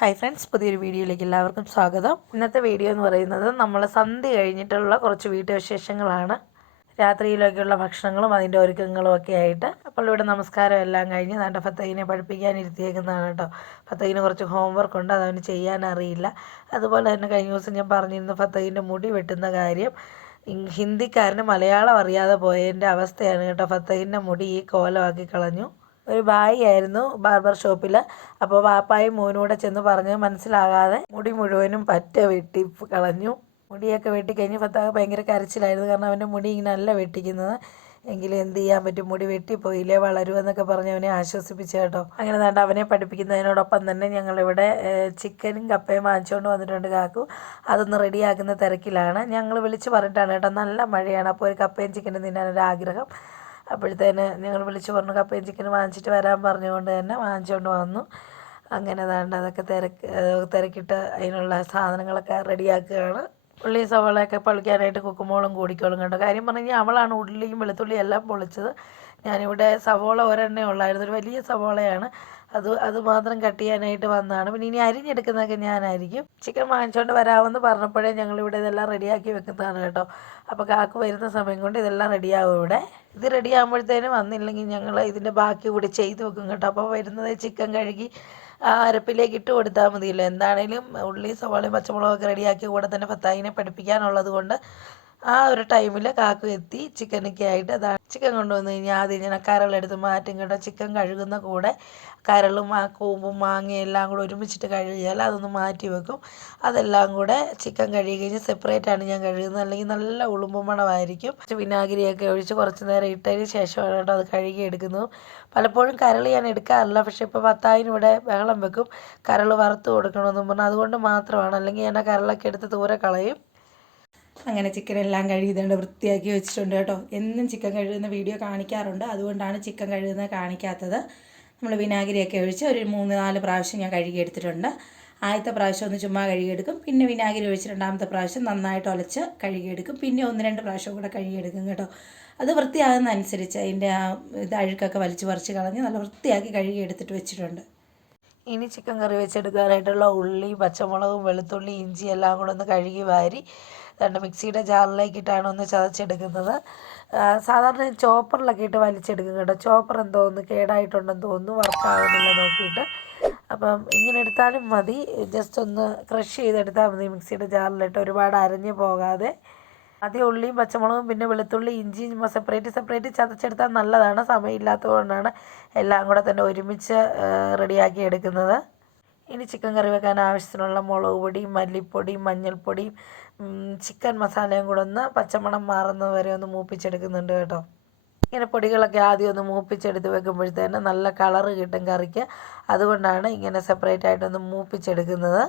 Hi friends, പുതിയൊരു വീഡിയോയിലേക്ക് എല്ലാവർക്കും സ്വാഗതം. ഇന്നത്തെ വീഡിയോ എന്ന് പറയുന്നത് നമ്മൾ സന്ധ്യ കഴിഞ്ഞിട്ടുള്ള കുറച്ച് വീട്ടുവിശേഷങ്ങളാണ്. രാത്രിയിലൊക്കെയുള്ള ഭക്ഷണങ്ങളും അതിൻ്റെ ഒരുക്കങ്ങളും ഒക്കെ ആയിട്ട്. അപ്പോൾ ഇവിടെ നമസ്കാരം എല്ലാം കഴിഞ്ഞ് നാട്ടെ ഫത്തഹിനെ പഠിപ്പിക്കാനിരുത്തിയേക്കുന്നതാണ് കേട്ടോ. ഫത്തഹിന് കുറച്ച് ഹോംവർക്ക് ഉണ്ട്, അതവന് ചെയ്യാനറിയില്ല. അതുപോലെ തന്നെ കഴിഞ്ഞ ദിവസം ഞാൻ പറഞ്ഞിരുന്നു ഫത്തഹിൻ്റെ മുടി വെട്ടുന്ന കാര്യം. ഹിന്ദിക്കാരന് മലയാളം അറിയാതെ പോയതിൻ്റെ അവസ്ഥയാണ് കേട്ടോ. ഫത്തഹിൻ്റെ മുടി ഈ കോലമാക്കി കളഞ്ഞു. ഒരു ബായി ആയിരുന്നു ബാർബർ ഷോപ്പിൽ. അപ്പോൾ വാപ്പായും മോനൂടെ ചെന്ന് പറഞ്ഞ് മനസ്സിലാകാതെ മുടി മുഴുവനും പറ്റ വെട്ടി കളഞ്ഞു. മുടിയൊക്കെ വെട്ടിക്കഴിഞ്ഞ് ഫത്താഹ് ഭയങ്കര കരച്ചിലായിരുന്നു. കാരണം അവൻ്റെ മുടി ഇങ്ങനെ അല്ല വെട്ടിക്കുന്നത്. എങ്കിലും എന്ത് ചെയ്യാൻ പറ്റും, മുടി വെട്ടിപ്പോയില്ലേ, വളരുമെന്നൊക്കെ പറഞ്ഞ് അവനെ ആശ്വസിപ്പിച്ചു കേട്ടോ. അങ്ങനെ വേണ്ട അവനെ പഠിപ്പിക്കുന്നതിനോടൊപ്പം തന്നെ ഞങ്ങളിവിടെ ചിക്കനും കപ്പയും വാങ്ങിച്ചുകൊണ്ട് വന്നിട്ടുണ്ട് കാക്കു. അതൊന്ന് റെഡിയാക്കുന്ന തിരക്കിലാണ്. ഞങ്ങൾ വിളിച്ച് പറഞ്ഞിട്ടാണ് കേട്ടോ. നല്ല മഴയാണ്, അപ്പോൾ ഒരു കപ്പയും ചിക്കനും തിന്നാനൊരാഗ്രഹം. അപ്പോഴത്തേന് ഞങ്ങൾ വിളിച്ച് പറഞ്ഞു കപ്പയും ചിക്കനും വാങ്ങിച്ചിട്ട് വരാൻ പറഞ്ഞുകൊണ്ട് തന്നെ വാങ്ങിച്ചുകൊണ്ട് വന്നു. അങ്ങനെ വേണ്ട അതൊക്കെ തിരക്കിട്ട് അതിനുള്ള സാധനങ്ങളൊക്കെ റെഡിയാക്കുകയാണ്. ഉള്ളി സവാളയൊക്കെ പൊളിക്കാനായിട്ട് കുക്കുമോളും കൂടിക്കോളും കേട്ടോ. കാര്യം പറഞ്ഞു കഴിഞ്ഞാൽ അവളാണ് ഉള്ളിയും വെളുത്തുള്ളിയും എല്ലാം പൊളിച്ചത്. ഞാനിവിടെ സവോള ഒരെണ്ണേ ഉള്ളായിരുന്നു, ഒരു വലിയ സവോളയാണ്. അത് മാത്രം കട്ട് ചെയ്യാനായിട്ട് വന്നതാണ്. പിന്നെ ഇനി അരിഞ്ഞെടുക്കുന്നതൊക്കെ ഞാനായിരിക്കും. ചിക്കൻ വാങ്ങിച്ചുകൊണ്ട് വരാമെന്ന് പറഞ്ഞപ്പോഴേ ഞങ്ങളിവിടെ ഇതെല്ലാം റെഡിയാക്കി വെക്കുന്നതാണ് കേട്ടോ. അപ്പോൾ കാക്കു വരുന്ന സമയം കൊണ്ട് ഇതെല്ലാം റെഡിയാവും ഇവിടെ. ഇത് റെഡിയാകുമ്പോഴത്തേനും വന്നില്ലെങ്കിൽ ഞങ്ങൾ ഇതിൻ്റെ ബാക്കി കൂടി ചെയ്ത് വെക്കും കേട്ടോ. അപ്പോൾ വരുന്നത് ചിക്കൻ കഴുകി അരപ്പിലേക്ക് ഇട്ട് കൊടുത്താൽ മതിയല്ലോ. എന്താണേലും ഉള്ളി സവാളയും പച്ചമുളകൊക്കെ റെഡിയാക്കി കൂടെ തന്നെ ഫത്താഹിനെ പഠിപ്പിക്കാനുള്ളത് കൊണ്ട് ആ ഒരു ടൈമിൽ കാക്കു എത്തി ചിക്കനൊക്കെ ആയിട്ട്. അതാണ് ചിക്കൻ കൊണ്ടുവന്ന് കഴിഞ്ഞാൽ ആദ്യം ഞാൻ കരളെടുത്ത് മാറ്റും കേട്ടോ. ചിക്കൻ കഴുകുന്ന കൂടെ കരളും ആ കൂമ്പും മാങ്ങയും എല്ലാം കൂടെ ഒരുമിച്ചിട്ട് കഴുകിയാൽ അതൊന്ന് മാറ്റി വെക്കും. അതെല്ലാം കൂടെ ചിക്കൻ കഴുകി കഴിഞ്ഞ് സെപ്പറേറ്റാണ് ഞാൻ കഴുകുന്നത്, അല്ലെങ്കിൽ നല്ല ഉളുമ്പ് മണമായിരിക്കും. വിനാഗിരിയൊക്കെ ഒഴിച്ച് കുറച്ച് നേരം ഇട്ടതിന് ശേഷമാണ് കേട്ടോ അത് കഴുകി എടുക്കുന്നത്. പലപ്പോഴും കരൾ ഞാൻ എടുക്കാറില്ല, പക്ഷേ ഇപ്പോൾ ഭർത്താവിന് ഇവിടെ ബഹളം വെക്കും കരൾ വറുത്ത് കൊടുക്കണമെന്നും പറഞ്ഞു. അതുകൊണ്ട് മാത്രമാണ്, അല്ലെങ്കിൽ ഞാൻ ആ കരളൊക്കെ എടുത്ത് ദൂരെ കളയും. അങ്ങനെ ചിക്കൻ എല്ലാം കഴുകിയതുകൊണ്ട് വൃത്തിയാക്കി വെച്ചിട്ടുണ്ട് കേട്ടോ. എന്നും ചിക്കൻ കഴുകുന്ന വീഡിയോ കാണിക്കാറുണ്ട്, അതുകൊണ്ടാണ് ചിക്കൻ കഴുകുന്നത് കാണിക്കാത്തത്. നമ്മൾ വിനാഗിരിയൊക്കെ ഒഴിച്ച് ഒരു 3-4 പ്രാവശ്യം ഞാൻ കഴുകിയെടുത്തിട്ടുണ്ട്. ആദ്യത്തെ പ്രാവശ്യം ഒന്ന് ചുമ്മാ കഴുകിയെടുക്കും, പിന്നെ വിനാഗിരി ഒഴിച്ച് രണ്ടാമത്തെ പ്രാവശ്യം നന്നായിട്ട് ഒലച്ച് കഴുകിയെടുക്കും, പിന്നെ 1-2 പ്രാവശ്യം കൂടെ കഴുകിയെടുക്കും കേട്ടോ. അത് വൃത്തിയാകുന്ന അനുസരിച്ച് അതിൻ്റെ ആ അഴുക്കൊക്കെ വലിച്ച് പറിച്ച് കളഞ്ഞ് നല്ല വൃത്തിയാക്കി കഴുകിയെടുത്തിട്ട് വെച്ചിട്ടുണ്ട്. ഇനി ചിക്കൻ കറി വെച്ചെടുക്കാനായിട്ടുള്ള ഉള്ളി പച്ചമുളകും വെളുത്തുള്ളി ഇഞ്ചി എല്ലാം കൂടെ ഒന്ന് കഴുകി വാരി മിക്സിയുടെ ജാറിലേക്കിട്ടാണ് ഒന്ന് ചതച്ചെടുക്കുന്നത്. സാധാരണ ചോപ്പറിലൊക്കെ ഇട്ട് വലിച്ചെടുക്കും കേട്ടോ. ചോപ്പർ എന്തോ ഒന്ന് കേടായിട്ടുണ്ടെന്ന് തോന്നുന്നു, വർക്കാകുന്നില്ല നോക്കിയിട്ട്. അപ്പം ഇങ്ങനെ എടുത്താലും മതി, ജസ്റ്റ് ഒന്ന് ക്രഷ് ചെയ്തെടുത്താൽ മതി മിക്സിയുടെ ജാറിലിട്ട്, ഒരുപാട് അരഞ്ഞു പോകാതെ. ആദ്യം ഉള്ളിയും പച്ചമുളകും പിന്നെ വെളുത്തുള്ളി ഇഞ്ചിയും സെപ്പറേറ്റ് ചതച്ചെടുത്താൽ നല്ലതാണ്. സമയമില്ലാത്തത് കൊണ്ടാണ് എല്ലാം കൂടെ തന്നെ ഒരുമിച്ച് റെഡിയാക്കി എടുക്കുന്നത്. ഇനി ചിക്കൻ കറി വെക്കാൻ ആവശ്യത്തിനുള്ള മുളക് പൊടിയും മല്ലിപ്പൊടിയും മഞ്ഞൾപ്പൊടിയും ചിക്കൻ മസാലയും കൂടെ ഒന്ന് പച്ചമണം മാറുന്നത് വരെ ഒന്ന് മൂപ്പിച്ചെടുക്കുന്നുണ്ട് കേട്ടോ. ഇങ്ങനെ പൊടികളൊക്കെ ആദ്യം ഒന്ന് മൂപ്പിച്ചെടുത്ത് വെക്കുമ്പോഴത്തേന് നല്ല കളറ് കിട്ടും കറിക്ക്. അതുകൊണ്ടാണ് ഇങ്ങനെ സെപ്പറേറ്റ് ആയിട്ടൊന്ന് മൂപ്പിച്ചെടുക്കുന്നത്.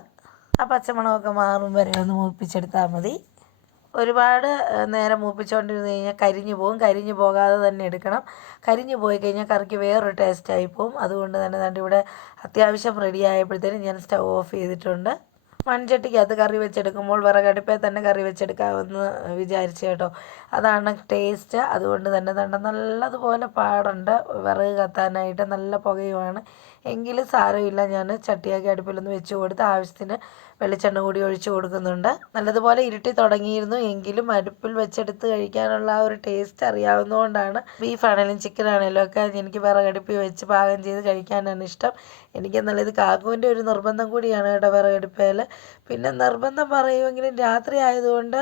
ആ പച്ചമണമൊക്കെ മാറും വരെ ഒന്ന് മൂപ്പിച്ചെടുത്താൽ മതി. ഒരുപാട് നേരം മൂപ്പിച്ചുകൊണ്ടിരുന്ന് കഴിഞ്ഞാൽ കരിഞ്ഞു പോകാതെ തന്നെ എടുക്കണം. കരിഞ്ഞു പോയി കഴിഞ്ഞാൽ കറിക്ക് വേറൊരു ടേസ്റ്റായി പോവും. അതുകൊണ്ട് തന്നെ ഇവിടെ അത്യാവശ്യം റെഡി ആയപ്പോഴത്തേനും ഞാൻ സ്റ്റൗ ഓഫ് ചെയ്തിട്ടുണ്ട്. മൺചട്ടിക്കകത്ത് കറി വെച്ചെടുക്കുമ്പോൾ വിറകടുപ്പിൽ തന്നെ കറി വെച്ചെടുക്കാമെന്ന് വിചാരിച്ചു കേട്ടോ. അതാണ് ടേസ്റ്റ്. അതുകൊണ്ട് തന്നെ നല്ലതുപോലെ പാടുണ്ട് വിറക് കത്താനായിട്ട്, നല്ല പുകയുമാണ്. എങ്കിലും സാരമില്ല, ഞാൻ ചട്ടിയാക്കി അടുപ്പിലൊന്ന് വെച്ച് കൊടുത്ത് ആവശ്യത്തിന് വെളിച്ചെണ്ണ കൂടി ഒഴിച്ച് കൊടുക്കുന്നുണ്ട്. നല്ലതുപോലെ ഇരുട്ടി തുടങ്ങിയിരുന്നു, എങ്കിലും അടുപ്പിൽ വെച്ചെടുത്ത് കഴിക്കാനുള്ള ആ ഒരു ടേസ്റ്റ് അറിയാവുന്നതുകൊണ്ടാണ്. ബീഫാണേലും ചിക്കനാണേലും ഒക്കെ എനിക്ക് വിറകടുപ്പിൽ വെച്ച് പാകം ചെയ്ത് കഴിക്കാനാണ് ഇഷ്ടം. എനിക്കെന്നല്ല, ഇത് കാക്കുവിൻ്റെ ഒരു നിർബന്ധം കൂടിയാണ് കേട്ടോ വിറകടുപ്പേൽ. പിന്നെ നിർബന്ധം പറയുമെങ്കിലും രാത്രി ആയതുകൊണ്ട്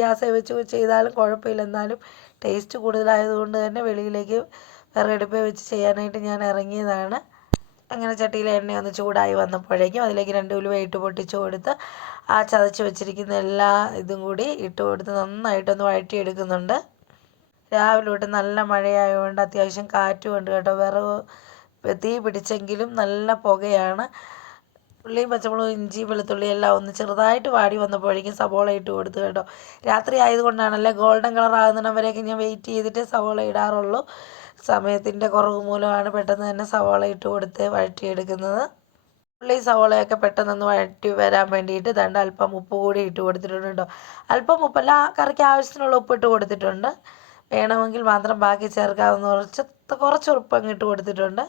ഗ്യാസ് വെച്ച് ചെയ്താലും കുഴപ്പമില്ല. എന്നാലും ടേസ്റ്റ് കൂടുതലായതുകൊണ്ട് തന്നെ വെളിയിലേക്ക് വിറകടുപ്പിൽ വെച്ച് ചെയ്യാനായിട്ട് ഞാൻ ഇറങ്ങിയതാണ്. അങ്ങനെ ചട്ടിയിലെ എണ്ണ ഒന്ന് ചൂടായി വന്നപ്പോഴേക്കും അതിലേക്ക് 2 ഉലുവ ഇട്ട് പൊട്ടിച്ച് കൊടുത്ത് ആ ചതച്ച് വെച്ചിരിക്കുന്ന എല്ലാ ഇതും കൂടി ഇട്ട് കൊടുത്ത് നന്നായിട്ടൊന്ന് വഴറ്റിയെടുക്കുന്നുണ്ട്. രാവിലെ തൊട്ട് നല്ല മഴയായതുകൊണ്ട് അത്യാവശ്യം കാറ്റും ഉണ്ട് കേട്ടോ. വിറക് തീ പിടിച്ചെങ്കിലും നല്ല പുകയാണ്. ഉള്ളിയും പച്ചമുളകും ഇഞ്ചി വെളുത്തുള്ളി എല്ലാം ഒന്ന് ചെറുതായിട്ട് വാടി വന്നപ്പോഴേക്കും സവോള ഇട്ട് കൊടുത്തു കേട്ടോ. രാത്രി ആയതുകൊണ്ടാണല്ലേ ഗോൾഡൻ കളർ ആകുന്നിടം ഞാൻ വെയിറ്റ് ചെയ്തിട്ട് സവോള ഇടാറുള്ളൂ. സമയത്തിൻ്റെ കുറവ് മൂലമാണ് പെട്ടെന്ന് തന്നെ സവോള ഇട്ട് കൊടുത്ത് വഴറ്റിയെടുക്കുന്നത്. ഉള്ളി സവോളയൊക്കെ പെട്ടെന്നൊന്ന് വഴറ്റി വരാൻ വേണ്ടിയിട്ട് അല്പം ഉപ്പ് കൂടി ഇട്ട് കൊടുത്തിട്ടുണ്ട് കേട്ടോ. അല്പം ഉപ്പല്ല, കറിക്ക് ആവശ്യത്തിനുള്ള ഉപ്പ് ഇട്ട് കൊടുത്തിട്ടുണ്ട്. വേണമെങ്കിൽ മാത്രം ബാക്കി ചേർക്കാവുന്ന കുറച്ച് ഉപ്പ് അങ്ങ് ഇട്ട് കൊടുത്തിട്ടുണ്ട്.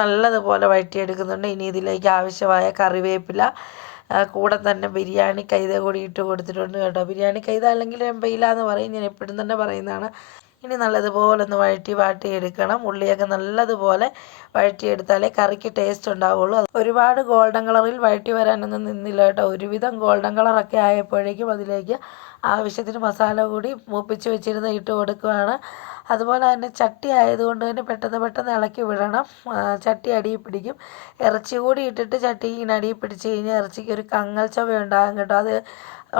നല്ലതുപോലെ വഴറ്റിയെടുക്കുന്നുണ്ട്. ഇനി ഇതിലേക്ക് ആവശ്യമായ കറിവേപ്പില, കൂടെ തന്നെ ബിരിയാണി കൈത കൂടി ഇട്ട് കൊടുത്തിട്ടുണ്ട് കേട്ടോ. ബിരിയാണി കൈത അല്ലെങ്കിൽ എമ്പയില എന്ന് പറയും, ഞാൻ എപ്പോഴും തന്നെ പറയുന്നതാണ്. ഇനി നല്ലതുപോലെ ഒന്ന് വാട്ടിയെടുക്കണം. ഉള്ളിയൊക്കെ നല്ലതുപോലെ വഴറ്റിയെടുത്താലേ കറിക്ക് ടേസ്റ്റ് ഉണ്ടാവുള്ളൂ. ഒരുപാട് ഗോൾഡൻ കളറിൽ വഴറ്റി വരാനൊന്നും നിന്നില്ല കേട്ടോ. ഒരുവിധം ഗോൾഡൻ കളറൊക്കെ ആയപ്പോഴേക്കും അതിലേക്ക് ആവശ്യത്തിന് മസാല കൂടി മൂപ്പിച്ച് വെച്ചിരുന്ന് ഇട്ട് കൊടുക്കുകയാണ്. അതുപോലെ തന്നെ ചട്ടി ആയതുകൊണ്ട് തന്നെ പെട്ടെന്ന് ഇളക്കി വിടണം. ചട്ടി അടിയിൽ പിടിക്കും. ഇറച്ചി കൂടി ഇട്ടിട്ട് ചട്ടി ഇങ്ങനെ അടിയിൽ പിടിച്ച് കഴിഞ്ഞാൽ ഇറച്ചിക്ക് ഒരു കങ്ങൽ ചുവ ഉണ്ടാകും കേട്ടോ. അത്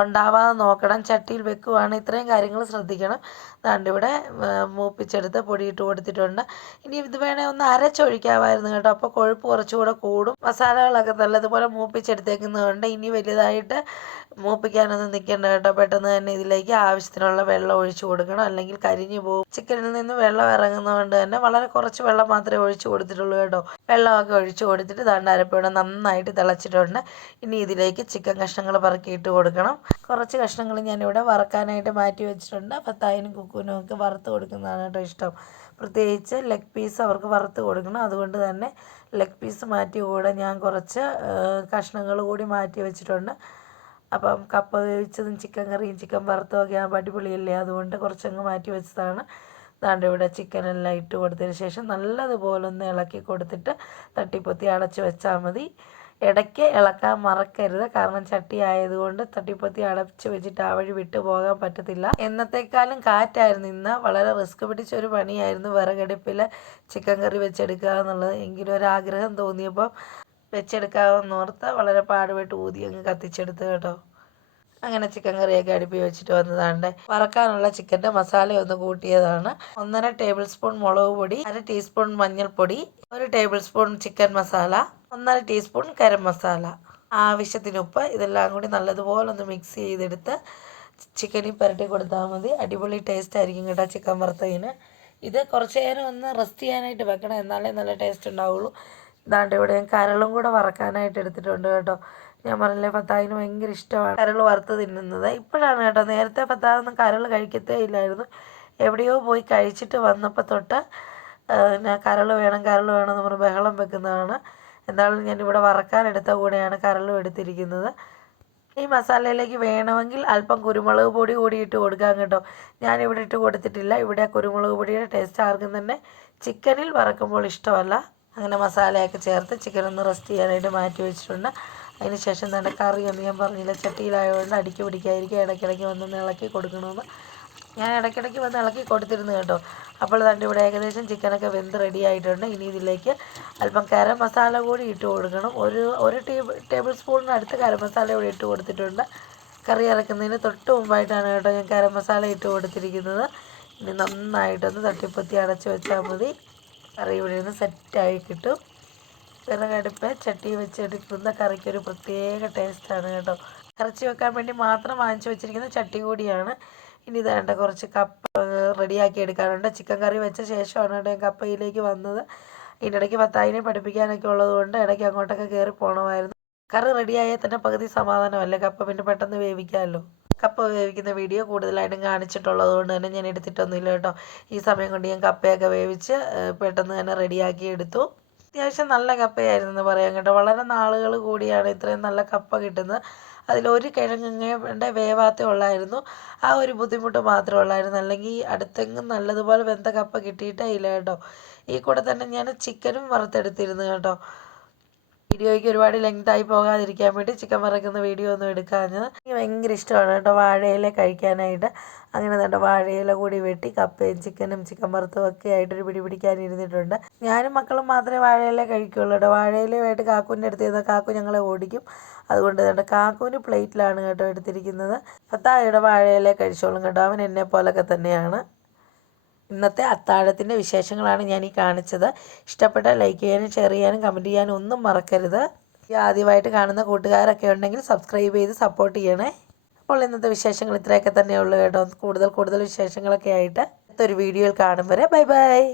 ഉണ്ടാവാതെ നോക്കണം. ചട്ടിയിൽ വെക്കുവാണ് ഇത്രയും കാര്യങ്ങൾ ശ്രദ്ധിക്കണം. അതുകൊണ്ട് ഇവിടെ മൂപ്പിച്ചെടുത്ത് പൊടിയിട്ട് കൊടുത്തിട്ടുണ്ട്. ഇനി ഇത് വേണേൽ ഒന്ന് അരച്ചൊഴിക്കാമായിരുന്നു കേട്ടോ. അപ്പോൾ കൊഴുപ്പ് കുറച്ചുകൂടെ കൂടും. മസാലകളൊക്കെ നല്ലതുപോലെ മൂപ്പിച്ചെടുത്തേക്കുന്നതുകൊണ്ട് ഇനി വലുതായിട്ട് മൂപ്പിക്കാനൊന്നും നിൽക്കേണ്ട കേട്ടോ. പെട്ടെന്ന് തന്നെ ഇതിലേക്ക് ആവശ്യത്തിനുള്ള വെള്ളം ഒഴിച്ചു കൊടുക്കണം, അല്ലെങ്കിൽ കരിഞ്ഞു പോകും. ചിക്കനിൽ നിന്ന് വെള്ളം ഇറങ്ങുന്നതുകൊണ്ട് തന്നെ വളരെ കുറച്ച് വെള്ളം മാത്രമേ ഒഴിച്ചു കൊടുത്തിട്ടുള്ളൂ കേട്ടോ. വെള്ളമൊക്കെ ഒഴിച്ചു കൊടുത്തിട്ട് ദാണ്ട് അരപ്പിവിടെ നന്നായിട്ട് തിളച്ചിട്ടുണ്ട്. ഇനി ഇതിലേക്ക് ചിക്കൻ കഷ്ണങ്ങൾ പറക്കിയിട്ട് കൊടുക്കണം. കുറച്ച് കഷ്ണങ്ങൾ ഞാനിവിടെ വറക്കാനായിട്ട് മാറ്റി വെച്ചിട്ടുണ്ട്. ഫത്തായിനും കുക്കുവിനും ഒക്കെ വറുത്ത് കൊടുക്കുന്നതാണ് കേട്ടോ ഇഷ്ടം. പ്രത്യേകിച്ച് ലെഗ് പീസ് അവർക്ക് വറുത്ത് കൊടുക്കണം. അതുകൊണ്ട് തന്നെ ലെഗ് പീസ് മാറ്റി കൂടെ ഞാൻ കുറച്ച് കഷ്ണങ്ങൾ കൂടി മാറ്റി വെച്ചിട്ടുണ്ട്. അപ്പം കപ്പ വേവിച്ചതും ചിക്കൻ കറിയും ചിക്കൻ വറുത്തതും ഒക്കെ ആകുമ്പോൾ അടിപൊളിയല്ലേ, അതുകൊണ്ട് കുറച്ചങ്ങ് മാറ്റി വെച്ചതാണ്. ദാണ്ട് ഇവിടെ ചിക്കനെല്ലാം ഇട്ട് കൊടുത്തതിന് ശേഷം നല്ലതുപോലെ ഒന്ന് ഇളക്കി കൊടുത്തിട്ട് തട്ടിപ്പൊത്തി അടച്ച് വെച്ചാൽ മതി. ഇടയ്ക്ക് ഇളക്കാൻ മറക്കരുത്, കാരണം ചട്ടി ആയതുകൊണ്ട് തട്ടിപ്പൊത്തി അടച്ച് വെച്ചിട്ട് ആ വഴി വിട്ടു പോകാൻ പറ്റത്തില്ല. എന്നത്തേക്കാളും കാറ്റായിരുന്നു ഇന്ന്. വളരെ റിസ്ക് പിടിച്ചൊരു പണിയായിരുന്നു വിറകടുപ്പിൽ ചിക്കൻ കറി വെച്ചെടുക്കുക എന്നുള്ളത്. എങ്കിലും ഒരാഗ്രഹം തോന്നിയപ്പോൾ വെച്ചെടുക്കാമെന്നോർത്ത് വളരെ പാടുപെട്ട് ഊതി അങ്ങ് കത്തിച്ചെടുത്ത് കേട്ടോ. അങ്ങനെ ചിക്കൻ കറിയൊക്കെ അടുപ്പി വെച്ചിട്ട് വന്നതാണ്ട് വറക്കാനുള്ള ചിക്കൻ്റെ മസാല ഒന്ന് കൂട്ടിയതാണ്. 1.5 ടേബിൾ സ്പൂൺ മുളക് പൊടി, 1 ടീസ്പൂൺ മഞ്ഞൾപ്പൊടി, 1 table spoon chicken masala, 1.5 teaspoon garam masala, ആവശ്യത്തിന് ഉപ്പ്. ഇതെല്ലാം കൂടി നല്ലതുപോലെ ഒന്ന് മിക്സ് ചെയ്തെടുത്ത് ചിക്കനിൽ പുരട്ടി കൊടുത്താൽ മതി. അടിപൊളി ടേസ്റ്റ് ആയിരിക്കും കേട്ടോ ചിക്കൻ വറുത്തതിന്. ഇത് കുറച്ച് നേരം ഒന്ന് റെസ്റ്റ് ചെയ്യാനായിട്ട് വെക്കണം, എന്നാലേ നല്ല ടേസ്റ്റ് ഉണ്ടാവുള്ളൂ. ഇതാണ്ട് ഇവിടെ ഞാൻ കരളും കൂടെ വറക്കാനായിട്ട് എടുത്തിട്ടുണ്ട് കേട്ടോ. ഞാൻ പറഞ്ഞില്ലേ ഫത്താഹിന് ഭയങ്കര ഇഷ്ടമാണ് കരൾ വറുത്ത് തിന്നുന്നത്. ഇപ്പോഴാണ് കേട്ടോ, നേരത്തെ ഫത്താഹൊന്നും കരൾ കഴിക്കത്തേ ഇല്ലായിരുന്നു. എവിടെയോ പോയി കഴിച്ചിട്ട് വന്നപ്പോൾ തൊട്ട് ഞാൻ കരൾ വേണം എന്ന് പറഞ്ഞ് ബഹളം വെക്കുന്നതാണ്. എന്തായാലും ഞാനിവിടെ വറക്കാനെടുത്ത കൂടെയാണ് കരളും എടുത്തിരിക്കുന്നത്. ഈ മസാലയിലേക്ക് വേണമെങ്കിൽ അല്പം കുരുമുളക് പൊടി കൂടി ഇട്ട് കൊടുക്കാം കേട്ടോ. ഞാനിവിടെ ഇട്ട് കൊടുത്തിട്ടില്ല. ഇവിടെ കുരുമുളക് പൊടിയുടെ ടേസ്റ്റ് ആർക്കും തന്നെ ചിക്കനിൽ വറക്കുമ്പോൾ ഇഷ്ടമല്ല. അങ്ങനെ മസാലയൊക്കെ ചേർത്ത് ചിക്കൻ ഒന്ന് റെസ്റ്റ് ചെയ്യാനായിട്ട് മാറ്റി വെച്ചിട്ടുണ്ട്. അതിന് ശേഷം തന്നെ കറിയൊന്നും ഞാൻ പറഞ്ഞില്ല, ചട്ടിയിലായതുകൊണ്ട് അടിക്ക് പിടിക്കാതിരിക്കുക, ഇടയ്ക്കിടയ്ക്ക് വന്നൊന്ന് ഇളക്കി കൊടുക്കണമെന്ന്. ഞാൻ ഇടയ്ക്കിടയ്ക്ക് വന്ന് ഇളക്കി കൊടുത്തിരുന്നു കേട്ടോ. അപ്പോൾ തന്നെ ഇവിടെ ഏകദേശം ചിക്കനൊക്കെ വെന്ത് റെഡി ആയിട്ടുണ്ട്. ഇനി ഇതിലേക്ക് അല്പം ഗരം മസാല കൂടി ഇട്ട് കൊടുക്കണം. ഒരു ടേബിൾ സ്പൂണിനടുത്ത് ഗരം മസാല കൂടി ഇട്ട് കൊടുത്തിട്ടുണ്ട്. കറി ഇറക്കുന്നതിന് തൊട്ട് മുമ്പായിട്ടാണ് കേട്ടോ ഞാൻ ഗരം മസാല ഇട്ട് കൊടുത്തിരിക്കുന്നത്. ഇനി നന്നായിട്ടൊന്ന് തട്ടിപ്പൊത്തി അടച്ച് വെച്ചാൽ മതി. കറി ഇവിടെ നിന്ന് സെറ്റായി കിട്ടും. വിറകടുപ്പ് ചട്ടി വെച്ചെടുക്കുന്ന കറിക്കൊരു പ്രത്യേക ടേസ്റ്റാണ് കേട്ടോ. ഇറച്ചി വെക്കാൻ വേണ്ടി മാത്രം വാങ്ങിച്ചു വെച്ചിരിക്കുന്ന ചട്ടി കൂടിയാണ്. ഇനി ഇതേണ്ട കുറച്ച് കപ്പ റെഡിയാക്കി എടുക്കാനുണ്ട്. ചിക്കൻ കറി വെച്ച ശേഷമാണ് കേട്ടോ ഞാൻ കപ്പയിലേക്ക് വന്നത്. ഇതിനിടയ്ക്ക് ഫത്താഹിനെ പഠിപ്പിക്കാനൊക്കെ ഉള്ളതുകൊണ്ട് ഇടയ്ക്ക് അങ്ങോട്ടൊക്കെ കയറി പോകണമായിരുന്നു. കറി റെഡിയായാൽ തന്നെ പകുതി സമാധാനമല്ലേ, കപ്പ പിന്നെ പെട്ടെന്ന് വേവിക്കാമല്ലോ. കപ്പ വേവിക്കുന്ന വീഡിയോ കൂടുതലായിട്ടും കാണിച്ചിട്ടുള്ളത് കൊണ്ട് തന്നെ ഞാൻ എടുത്തിട്ടൊന്നുമില്ല കേട്ടോ. ഈ സമയം കൊണ്ട് ഞാൻ കപ്പയൊക്കെ വേവിച്ച് പെട്ടെന്ന് തന്നെ റെഡിയാക്കി എടുത്തു. അത്യാവശ്യം നല്ല കപ്പയായിരുന്നു എന്ന് പറയാം കേട്ടോ. വളരെ നാളുകൾ കൂടിയാണ് ഇത്രയും നല്ല കപ്പ കിട്ടുന്നത്. അതിലൊരു കിഴങ്ങ് വേവാത്തേ ഉള്ളായിരുന്നു. ആ ഒരു ബുദ്ധിമുട്ട് മാത്രമേ ഉള്ളായിരുന്നു. അല്ലെങ്കിൽ അടുത്തെങ്ങും നല്ലതുപോലെ വെന്ത കപ്പ കിട്ടിയിട്ടേ ഇല്ല കേട്ടോ. ഈ കൂടെ തന്നെ ഞാൻ ചിക്കനും വറുത്തെടുത്തിരുന്നു കേട്ടോ. വീഡിയോയ്ക്ക് ഒരുപാട് ലെങ്തായി പോകാതിരിക്കാൻ വേണ്ടി ചിക്കൻ വറക്കുന്ന വീഡിയോ ഒന്നും എടുക്കാഞ്ഞത്. എനിക്ക് ഭയങ്കര ഇഷ്ടമാണ് കേട്ടോ വാഴയില കഴിക്കാനായിട്ട്. അങ്ങനെ തന്നെ വാഴയില കൂടി വെട്ടി കപ്പയും ചിക്കനും ചിക്കൻ വറുത്തും ഒക്കെ ആയിട്ടൊരു പിടിക്കാനിരുന്നിട്ടുണ്ട്. ഞാനും മക്കളും മാത്രമേ വാഴയില കഴിക്കുകയുള്ളൂ കേട്ടോ. വാഴയിലയുമായിട്ട് കാക്കുവിൻ്റെ അടുത്ത് ചെന്നാൽ കാക്കു ഞങ്ങളെ ഓടിക്കും. അതുകൊണ്ട് തന്നെ കാക്കുവിന് പ്ലേറ്റിലാണ് കേട്ടോ എടുത്തിരിക്കുന്നത്. ഫത്താഹിയുടെ വാഴയില കഴിച്ചോളും കേട്ടോ. അവൻ എന്നെ പോലൊക്കെ തന്നെയാണ്. ഇന്നത്തെ അത്താഴത്തിൻ്റെ വിശേഷങ്ങളാണ് ഞാൻ ഈ കാണിച്ചത്. ഇഷ്ടപ്പെട്ടാൽ ലൈക്ക് ചെയ്യാനും ഷെയർ ചെയ്യാനും കമൻറ്റ് ചെയ്യാനും ഒന്നും മറക്കരുത്. ആദ്യമായിട്ട് കാണുന്ന കൂട്ടുകാരൊക്കെ ഉണ്ടെങ്കിൽ സബ്സ്ക്രൈബ് ചെയ്ത് സപ്പോർട്ട് ചെയ്യണേ. അപ്പോൾ ഇന്നത്തെ വിശേഷങ്ങൾ ഇത്രയൊക്കെ തന്നെയുള്ളൂ കേട്ടോ. കൂടുതൽ വിശേഷങ്ങളൊക്കെ ആയിട്ട് അടുത്തൊരു വീഡിയോയിൽ കാണും വരെ ബൈ ബൈ.